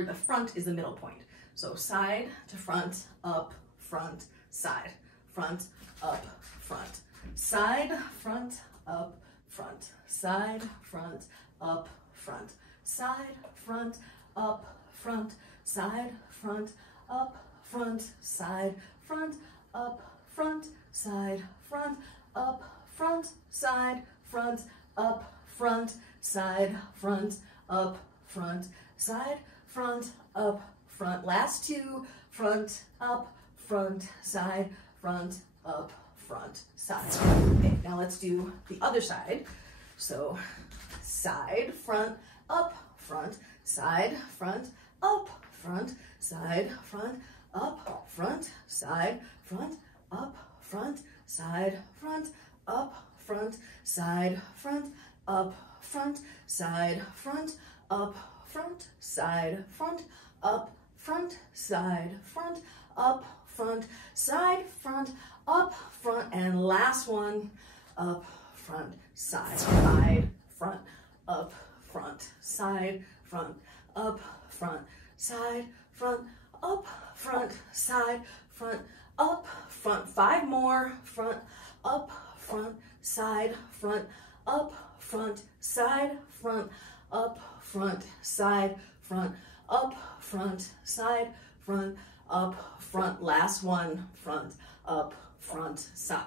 where the front is the middle point. So side to front, up, front, side, front, up, front, side, front, up, front, side, front, up, front, side, front, up, front, side, front, up, front, side, front, up, front, side, front, up, front, side, front, up, front, side, front, up, front, side, front, up, front. Last two, front, up, front, side, front, up, front, side. Okay, now let's do the other side. So side, front, up, front, side, front, up, front, side, front, up, front, side, front, up, front, side, front, up, front, side, front, up, front, side, front, up, front, side, front, up, front, side, front, up, front, side, front, up, front, and last one, up, front, side, side, front, up, front, side, front, up, front, side, front, up, front, side, front, up, front. 5 more, front, up, front, side, front, up, front, side, front, up, front, side, front, up, front, side, front, up, front. Last one, front, up, front, side.